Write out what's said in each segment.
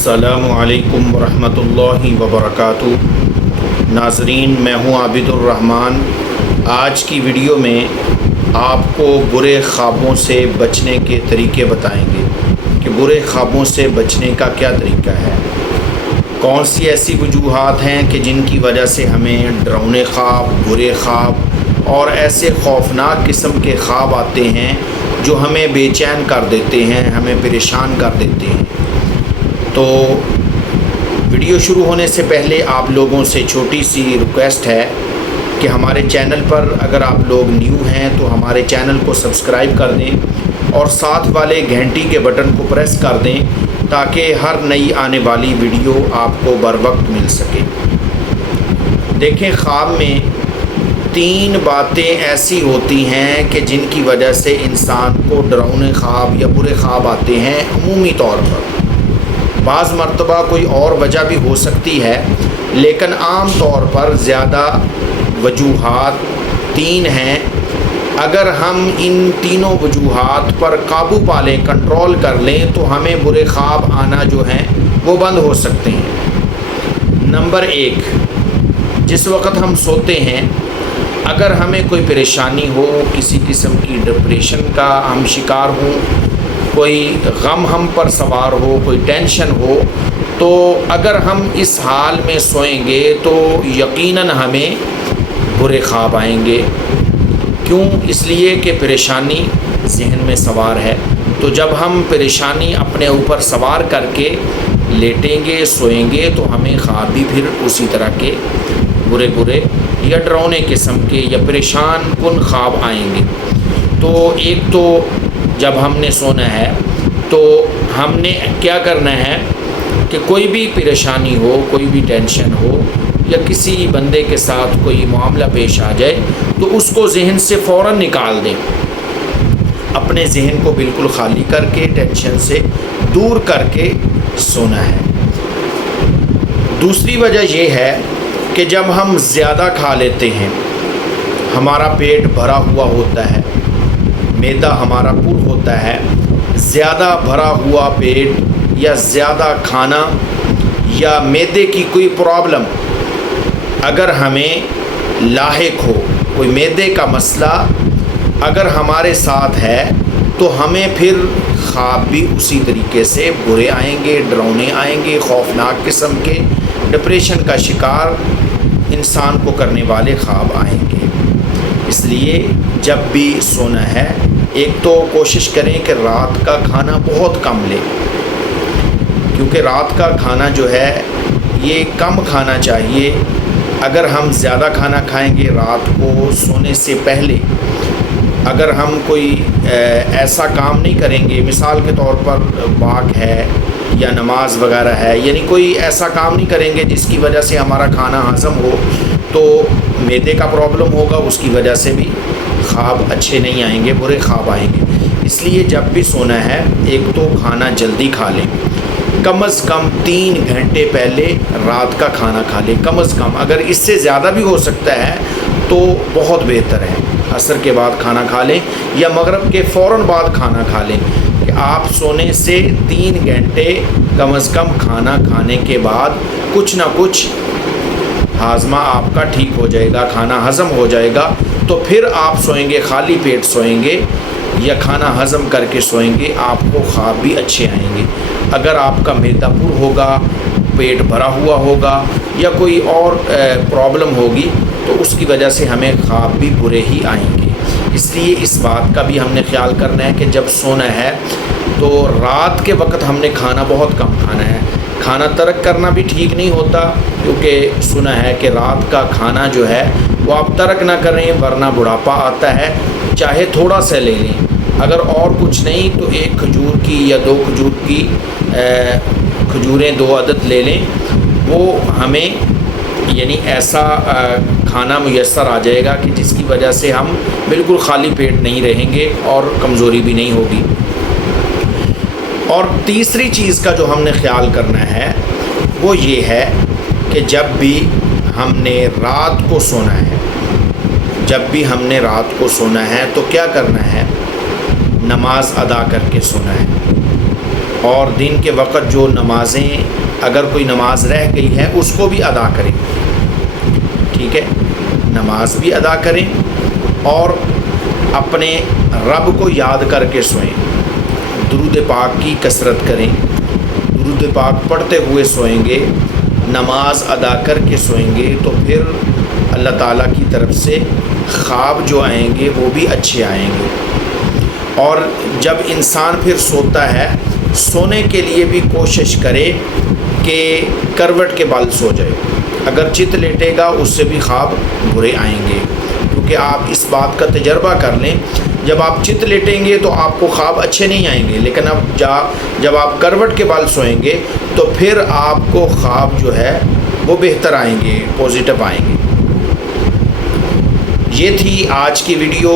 السلام علیکم ورحمۃ اللہ وبرکاتہ۔ ناظرین، میں ہوں عابد الرحمن۔ آج کی ویڈیو میں آپ کو برے خوابوں سے بچنے کے طریقے بتائیں گے کہ برے خوابوں سے بچنے کا کیا طریقہ ہے، کون سی ایسی وجوہات ہیں کہ جن کی وجہ سے ہمیں ڈراؤنے خواب، برے خواب اور ایسے خوفناک قسم کے خواب آتے ہیں جو ہمیں بے چین کر دیتے ہیں، ہمیں پریشان کر دیتے ہیں۔ تو ویڈیو شروع ہونے سے پہلے آپ لوگوں سے چھوٹی سی ریکویسٹ ہے کہ ہمارے چینل پر اگر آپ لوگ نیو ہیں تو ہمارے چینل کو سبسکرائب کر دیں اور ساتھ والے گھنٹی کے بٹن کو پریس کر دیں تاکہ ہر نئی آنے والی ویڈیو آپ کو بر وقت مل سکے۔ دیکھیں، خواب میں 3 باتیں ایسی ہوتی ہیں کہ جن کی وجہ سے انسان کو ڈراؤنے خواب یا برے خواب آتے ہیں۔ عمومی طور پر بعض مرتبہ کوئی اور وجہ بھی ہو سکتی ہے، لیکن عام طور پر زیادہ وجوہات 3 ہیں۔ اگر ہم ان تینوں وجوہات پر قابو پا لیں، کنٹرول کر لیں، تو ہمیں برے خواب آنا جو ہیں وہ بند ہو سکتے ہیں۔ نمبر 1، جس وقت ہم سوتے ہیں اگر ہمیں کوئی پریشانی ہو، کسی قسم کی ڈپریشن کا ہم شکار ہوں، کوئی غم ہم پر سوار ہو، کوئی ٹینشن ہو، تو اگر ہم اس حال میں سوئیں گے تو یقیناً ہمیں برے خواب آئیں گے۔ کیوں؟ اس لیے کہ پریشانی ذہن میں سوار ہے۔ تو جب ہم پریشانی اپنے اوپر سوار کر کے لیٹیں گے، سوئیں گے، تو ہمیں خواب بھی پھر اسی طرح کے برے یا ڈراؤنے قسم کے یا پریشان کن خواب آئیں گے۔ تو ایک تو جب ہم نے سونا ہے تو ہم نے کیا کرنا ہے کہ کوئی بھی پریشانی ہو، کوئی بھی ٹینشن ہو یا کسی بندے کے ساتھ کوئی معاملہ پیش آ جائے تو اس کو ذہن سے فوراً نکال دیں۔ اپنے ذہن کو بالکل خالی کر کے، ٹینشن سے دور کر کے سونا ہے۔ دوسری وجہ یہ ہے کہ جب ہم زیادہ کھا لیتے ہیں، ہمارا پیٹ بھرا ہوا ہوتا ہے، معدہ ہمارا پر ہوتا ہے، زیادہ بھرا ہوا پیٹ یا زیادہ کھانا یا معدے کی کوئی پرابلم اگر ہمیں لاحق ہو، کوئی معدے کا مسئلہ اگر ہمارے ساتھ ہے تو ہمیں پھر خواب بھی اسی طریقے سے برے آئیں گے، ڈراؤنے آئیں گے، خوفناک قسم کے ڈپریشن کا شکار انسان کو کرنے والے خواب آئیں گے۔ اس لیے جب بھی سونا ہے، ایک تو کوشش کریں کہ رات کا کھانا بہت کم لیں، کیونکہ رات کا کھانا جو ہے یہ کم کھانا چاہیے۔ اگر ہم زیادہ کھانا کھائیں گے رات کو سونے سے پہلے، اگر ہم کوئی ایسا کام نہیں کریں گے، مثال کے طور پر واک ہے یا نماز وغیرہ ہے، یعنی کوئی ایسا کام نہیں کریں گے جس کی وجہ سے ہمارا کھانا ہضم ہو، تو معدے کا پرابلم ہوگا، اس کی وجہ سے بھی خواب اچھے نہیں آئیں گے، برے خواب آئیں گے۔ اس لیے جب بھی سونا ہے، ایک تو کھانا جلدی کھا لیں، کم از کم 3 گھنٹے پہلے رات کا کھانا کھا لیں، کم از کم۔ اگر اس سے زیادہ بھی ہو سکتا ہے تو بہت بہتر ہے، عصر کے بعد کھانا کھا لیں یا مغرب کے فوراً بعد کھانا کھا لیں، کہ آپ سونے سے 3 گھنٹے کم از کم کھانا کھانے کے بعد کچھ نہ کچھ ہاضمہ آپ کا ٹھیک ہو جائے گا، کھانا ہضم ہو جائے گا، تو پھر آپ سوئیں گے، خالی پیٹ سوئیں گے یا کھانا ہضم کر کے سوئیں گے، آپ کو خواب بھی اچھے آئیں گے۔ اگر آپ کا معدہ پر ہوگا، پیٹ بھرا ہوا ہوگا یا کوئی اور پرابلم ہوگی تو اس کی وجہ سے ہمیں خواب بھی برے ہی آئیں گے۔ اس لیے اس بات کا بھی ہم نے خیال کرنا ہے کہ جب سونا ہے تو رات کے وقت ہم نے کھانا بہت کم کھانا ہے۔ کھانا ترک کرنا بھی ٹھیک نہیں ہوتا، کیونکہ سنا ہے کہ رات کا کھانا جو ہے وہ آپ ترک نہ کریں ورنہ بڑھاپا آتا ہے۔ چاہے تھوڑا سا لے لیں، اگر اور کچھ نہیں تو 1 کھجور کی یا 2 کھجور کی کھجوریں 2 عدد لے لیں، وہ ہمیں یعنی ایسا کھانا میسر آ جائے گا کہ جس کی وجہ سے ہم بالکل خالی پیٹ نہیں رہیں گے اور کمزوری بھی نہیں ہوگی۔ اور تیسری چیز کا جو ہم نے خیال کرنا ہے وہ یہ ہے کہ جب بھی ہم نے رات کو سونا ہے، جب بھی ہم نے رات کو سونا ہے تو کیا کرنا ہے؟ نماز ادا کر کے سونا ہے۔ اور دن کے وقت جو نمازیں اگر کوئی نماز رہ گئی ہے اس کو بھی ادا کریں، ٹھیک ہے، نماز بھی ادا کریں اور اپنے رب کو یاد کر کے سوئیں، درود پاک کی کثرت کریں، درود پاک پڑھتے ہوئے سوئیں گے، نماز ادا کر کے سوئیں گے تو پھر اللہ تعالیٰ کی طرف سے خواب جو آئیں گے وہ بھی اچھے آئیں گے۔ اور جب انسان پھر سوتا ہے، سونے کے لیے بھی کوشش کرے کہ کروٹ کے بال سو جائے، اگر چت لیٹے گا اس سے بھی خواب برے آئیں گے، کیونکہ آپ اس بات کا تجربہ کر لیں، جب آپ چت لیٹیں گے تو آپ کو خواب اچھے نہیں آئیں گے، لیکن اب جب آپ کروٹ کے بال سوئیں گے تو پھر آپ کو خواب جو ہے وہ بہتر آئیں گے، پازیٹیو آئیں گے۔ یہ تھی آج کی ویڈیو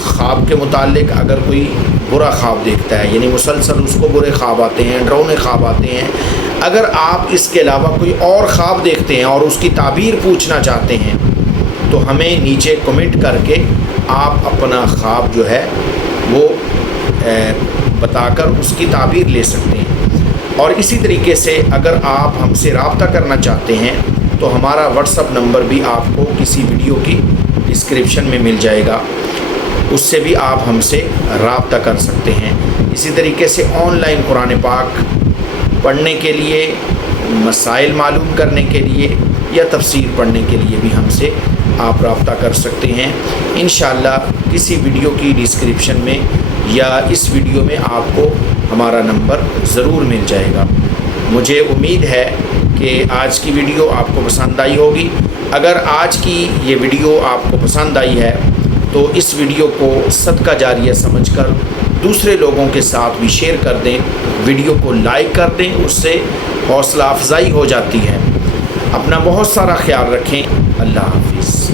خواب کے متعلق۔ اگر کوئی برا خواب دیکھتا ہے، یعنی مسلسل اس کو برے خواب آتے ہیں، ڈراؤنے خواب آتے ہیں، اگر آپ اس کے علاوہ کوئی اور خواب دیکھتے ہیں اور اس کی تعبیر پوچھنا چاہتے ہیں تو ہمیں نیچے کمنٹ کر کے آپ اپنا خواب جو ہے وہ بتا کر اس کی تعبیر لے سکتے ہیں۔ اور اسی طریقے سے اگر آپ ہم سے رابطہ کرنا چاہتے ہیں تو ہمارا واٹس ایپ نمبر بھی آپ کو کسی ویڈیو کی ڈسکرپشن میں مل جائے گا، اس سے بھی آپ ہم سے رابطہ کر سکتے ہیں۔ اسی طریقے سے آن لائن قرآن پاک پڑھنے کے لیے، مسائل معلوم کرنے کے لیے یا تفسیر پڑھنے کے لیے بھی ہم سے آپ رابطہ کر سکتے ہیں۔ انشاءاللہ کسی ویڈیو کی ڈسکرپشن میں یا اس ویڈیو میں آپ کو ہمارا نمبر ضرور مل جائے گا۔ مجھے امید ہے کہ آج کی ویڈیو آپ کو پسند آئی ہوگی۔ اگر آج کی یہ ویڈیو آپ کو پسند آئی ہے تو اس ویڈیو کو صدقہ جاریہ سمجھ کر دوسرے لوگوں کے ساتھ بھی شیئر کر دیں، ویڈیو کو لائک کر دیں، اس سے حوصلہ افزائی ہو جاتی ہے۔ اپنا بہت سارا خیال رکھیں۔ اللہ حافظ۔